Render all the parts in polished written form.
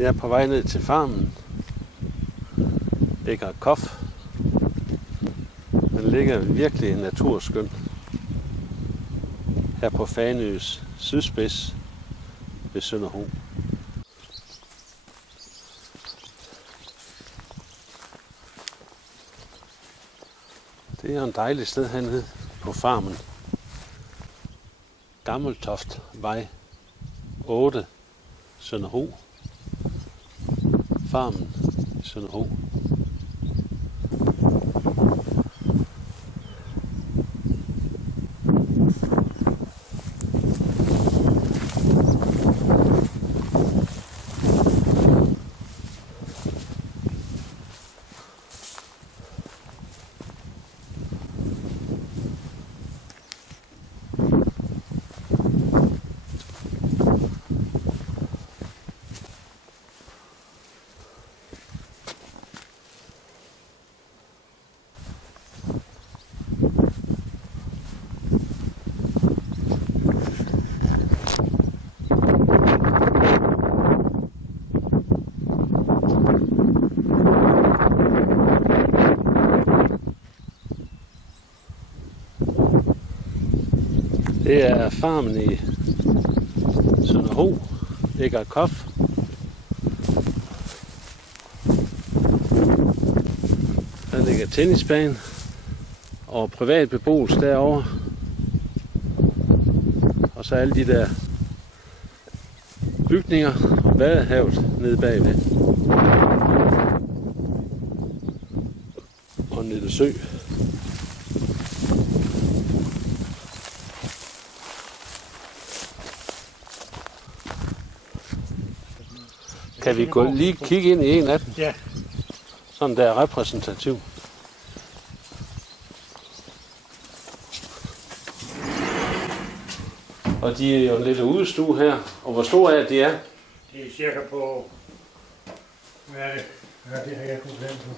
Jeg er på vej ned til farmen. Egger Kof. Den ligger virkelig naturskøn. Her på Fanøs sydspids ved Sønderho. Det er en dejlig sted hernede på farmen. Gammeltoft Vej 8, Sønderho. Farmen i Sønderho. Det er farmen i Sønderho, Egger Kof. Der ligger tennisbane og privat beboelse derovre. Og så alle de der bygninger og badehavet nede bagved. Og en lille sø. Kan vi gå lige kigge ind i en af dem? Ja. Sådan der er repræsentativ. Og de er jo en lille udstue her. Og hvor store er de er? Det er cirka på... Hvad er det? Hvad er det her, jeg kunne glemme på?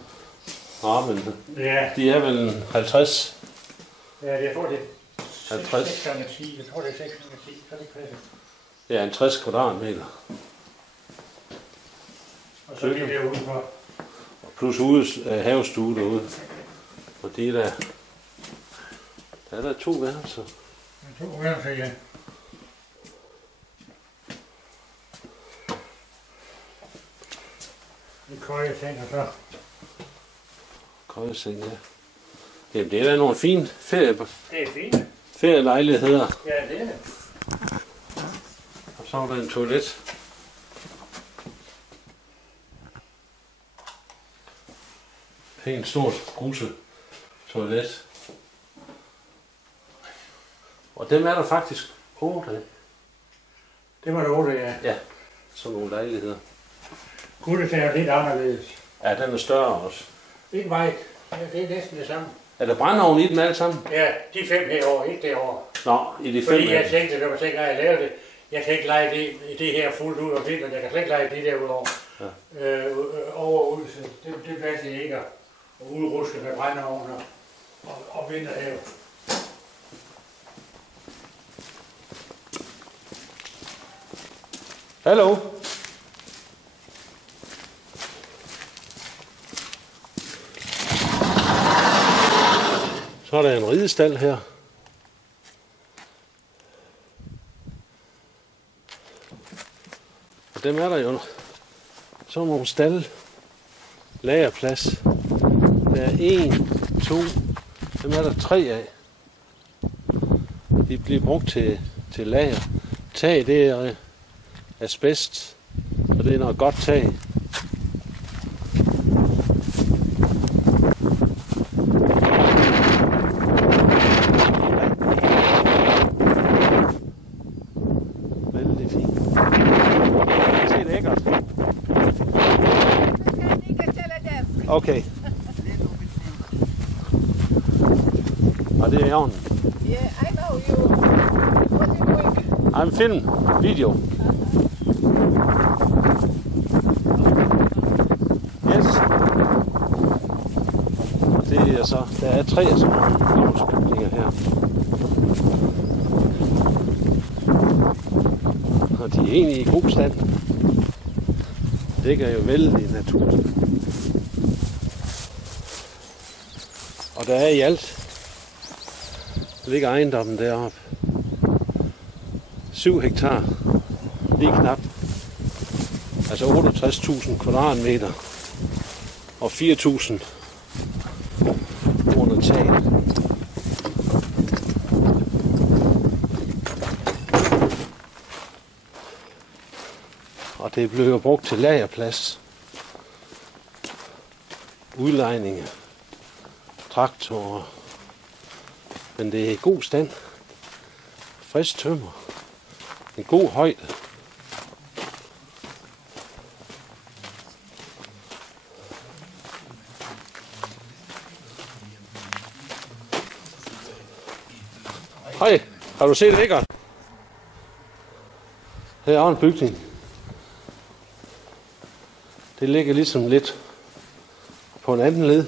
Nå, men Ja. de er vel 50. Ja, jeg tror det er 50. 610. Jeg tror det er 610. Så det passer. Ja, en 60 kvadratmeter. Og så lige der udenfor. Plus havestue derude. Og de er der er der 2 værelser. Men 2 værelser, ja. En køjeseng og så. Køjeseng, ja. Jamen, det er da nogle fine Det er fint. ferielejligheder. Ja, det er det. Og så er der en toilet. Pænt stort gruse toilet. Og dem er der faktisk 8 af. Det var det 8, ja. Ja, sådan nogle lejligheder. Guldet er lidt anderledes. Ja, den er større også. Ikke meget. Ja, det er næsten det samme. Er der brændeovn i dem alle sammen? Ja, de 5 herovre, ikke derovre. Nå, i de 5 Fordi jeg tænkte, da jeg lavede det, jeg kan ikke lege det her fuldt ud af vinteren, jeg kan slet ikke lege det derudover. Ja. Over ud, det passer ikke at udruske med brændeovn og vinterhave. Hallo? Så er der en ridestald her. Og dem er der jo sådan nogle stald. Lagerplads. Der er 1, 2, dem er der 3 af. De bliver brugt til lager. Tag, det er asbest, så det er noget godt tag. Vældig fint. Se det ikke godt. Okay. Og det er i orden. Yeah, I know you. What are you doing? I'm film, video. Yes. Og det er så, der er 3 af sådan nogle avlsbygninger her. Og de er egentlig i god stand. ligger jo vældig natur. Og der er i alt, der ligger ejendommen deroppe, 7 hektar, lige knap, altså 68.000 kvadratmeter og 4.000 under taget. Og det blev jo brugt til lagerplads, udlejninger, traktorer, men det er i god stand, frisk tømmer, en god højde. Hej, har du set det, ikke? Her er en bygning. Det ligger ligesom lidt på en anden led.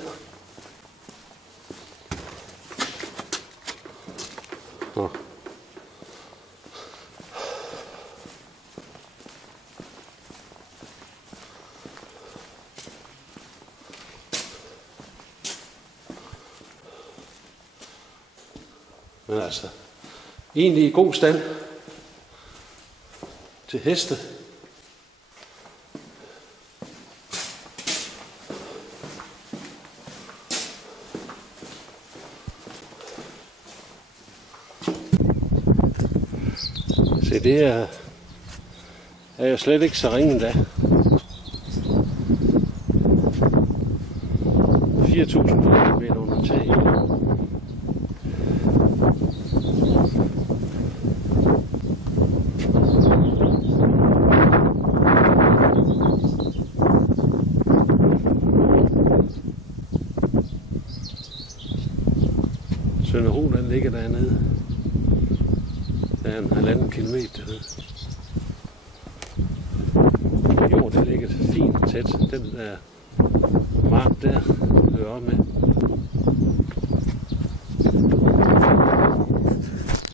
Nå. Men altså, egentlig i god stand til heste. Se, det er jo slet ikke så ringe da. 4.000 kvadratmeter under tag. Sønderho, den ligger dernede. Der er en 1,5 kilometer dernede. Jo, det ligger fint tæt. Den der mark der hører op med.